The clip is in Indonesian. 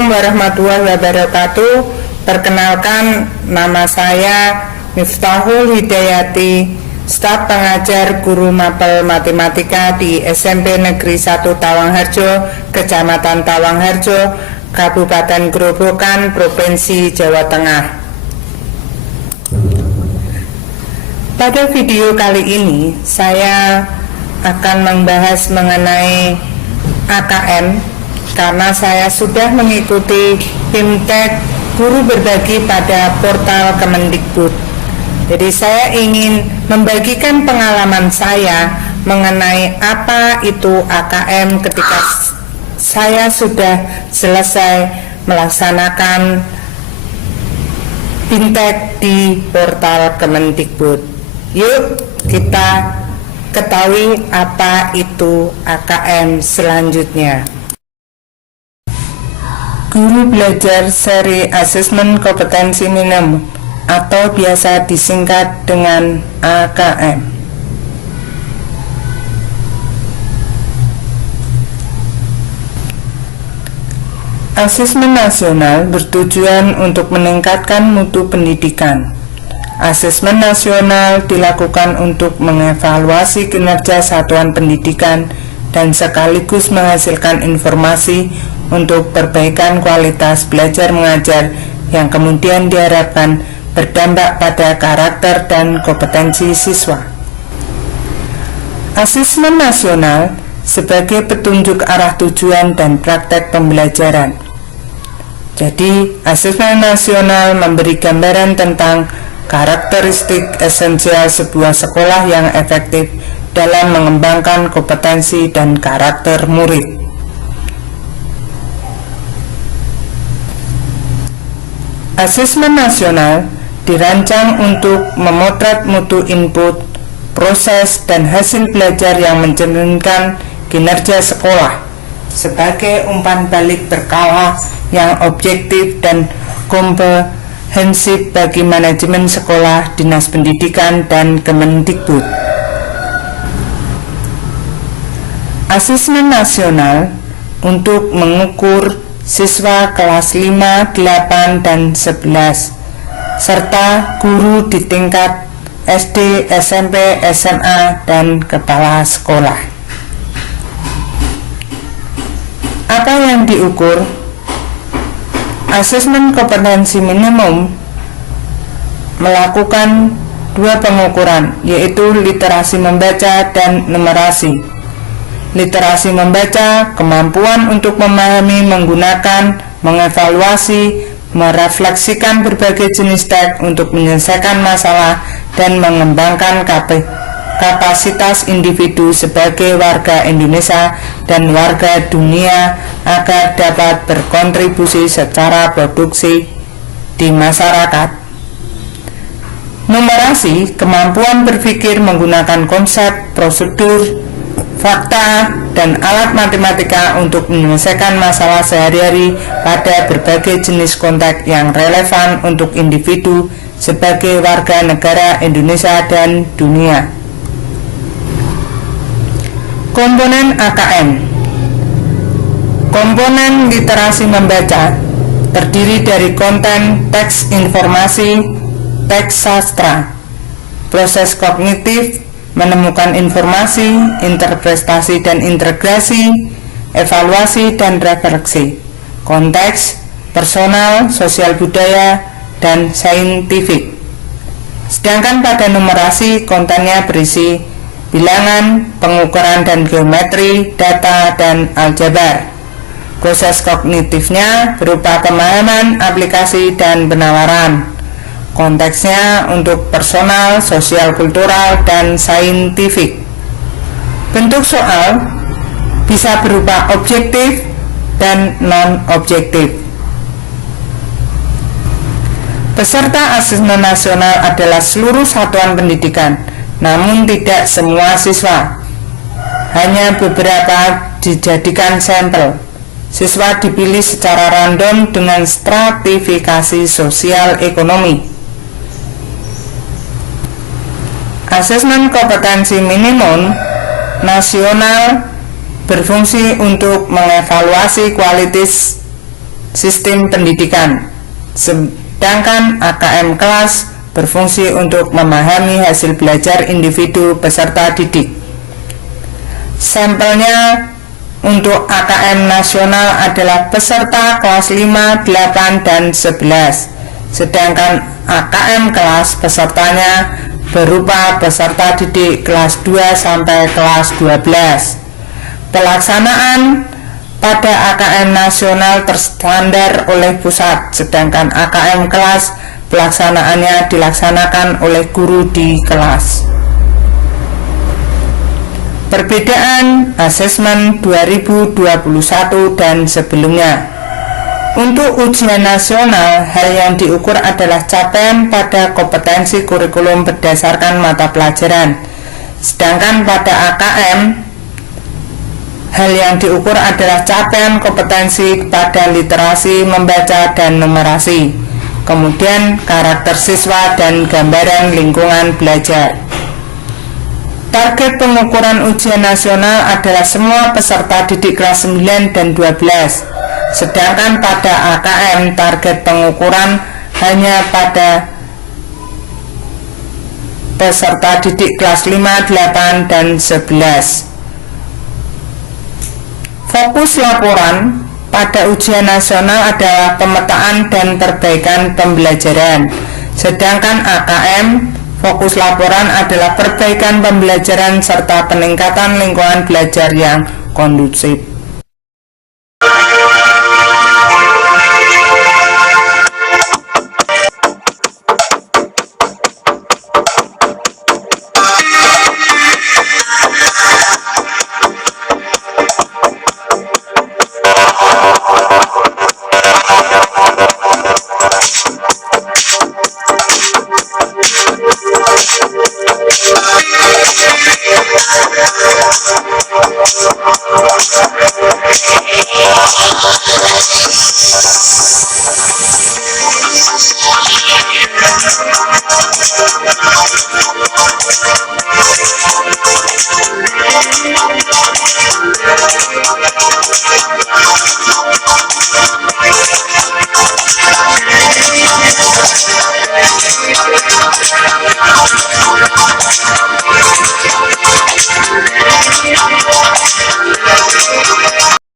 Assalamualaikum warahmatullahi wabarakatuh. Perkenalkan, nama saya Miftahul Hidayati, staf pengajar guru mapel matematika di SMP Negeri 1 Tawangharjo, Kecamatan Tawangharjo, Kabupaten Grobogan, Provinsi Jawa Tengah. Pada video kali ini, saya akan membahas mengenai AKM karena saya sudah mengikuti Bimtek Guru Berbagi pada portal Kemendikbud. Jadi saya ingin membagikan pengalaman saya mengenai apa itu AKM ketika saya sudah selesai melaksanakan Bimtek di portal Kemendikbud. Yuk kita ketahui apa itu AKM selanjutnya. Guru Belajar Seri Asesmen Kompetensi Minimum atau biasa disingkat dengan AKM. Asesmen nasional bertujuan untuk meningkatkan mutu pendidikan. Asesmen nasional dilakukan untuk mengevaluasi kinerja satuan pendidikan dan sekaligus menghasilkan informasi untuk perbaikan kualitas belajar mengajar yang kemudian diharapkan berdampak pada karakter dan kompetensi siswa. Asesmen nasional sebagai petunjuk arah tujuan dan praktek pembelajaran. Jadi, asesmen nasional memberi gambaran tentang karakteristik esensial sebuah sekolah yang efektif dalam mengembangkan kompetensi dan karakter murid. Asesmen nasional dirancang untuk memotret mutu input, proses, dan hasil belajar yang mencerminkan kinerja sekolah sebagai umpan balik berkala yang objektif dan komprehensif bagi manajemen sekolah, Dinas Pendidikan, dan Kemendikbud. Asesmen nasional untuk mengukur siswa kelas 5, 8, dan 11 serta guru di tingkat SD, SMP, SMA, dan kepala sekolah. Apa yang diukur? Asesmen kompetensi minimum melakukan dua pengukuran, yaitu literasi membaca dan numerasi. Literasi membaca, kemampuan untuk memahami, menggunakan, mengevaluasi, merefleksikan berbagai jenis teks untuk menyelesaikan masalah dan mengembangkan kapasitas individu sebagai warga Indonesia dan warga dunia agar dapat berkontribusi secara produksi di masyarakat. Numerasi, kemampuan berpikir menggunakan konsep, prosedur, fakta, dan alat matematika untuk menyelesaikan masalah sehari-hari pada berbagai jenis konteks yang relevan untuk individu sebagai warga negara Indonesia dan dunia. Komponen AKM. Komponen literasi membaca terdiri dari konten teks informasi, teks sastra, proses kognitif, menemukan informasi, interpretasi dan integrasi, evaluasi dan refleksi, konteks, personal, sosial budaya, dan saintifik. Sedangkan pada numerasi, kontennya berisi bilangan, pengukuran dan geometri, data, dan aljabar. Proses kognitifnya berupa pemahaman, aplikasi, dan penawaran. Konteksnya untuk personal, sosial kultural, dan saintifik. Bentuk soal bisa berupa objektif dan non-objektif. Peserta asesmen nasional adalah seluruh satuan pendidikan, namun tidak semua siswa. Hanya beberapa dijadikan sampel. Siswa dipilih secara random dengan stratifikasi sosial ekonomi. Asesmen kompetensi minimum nasional berfungsi untuk mengevaluasi kualitas sistem pendidikan, sedangkan AKM kelas berfungsi untuk memahami hasil belajar individu peserta didik. Sampelnya untuk AKM nasional adalah peserta kelas 5, 8, dan 11, sedangkan AKM kelas pesertanya berupa peserta didik kelas 2 sampai kelas 12. Pelaksanaan pada AKM nasional terstandar oleh pusat, sedangkan AKM kelas pelaksanaannya dilaksanakan oleh guru di kelas. Perbedaan asesmen 2021 dan sebelumnya. Untuk ujian nasional, hal yang diukur adalah capaian pada kompetensi kurikulum berdasarkan mata pelajaran. Sedangkan pada AKM, hal yang diukur adalah capaian kompetensi pada literasi, membaca, dan numerasi. Kemudian karakter siswa dan gambaran lingkungan belajar. Target pengukuran ujian nasional adalah semua peserta didik kelas 9 dan 12. Sedangkan pada AKM target pengukuran hanya pada peserta didik kelas 5, 8, dan 11. Fokus laporan pada ujian nasional adalah pemetaan dan perbaikan pembelajaran, sedangkan AKM fokus laporan adalah perbaikan pembelajaran serta peningkatan lingkungan belajar yang kondusif.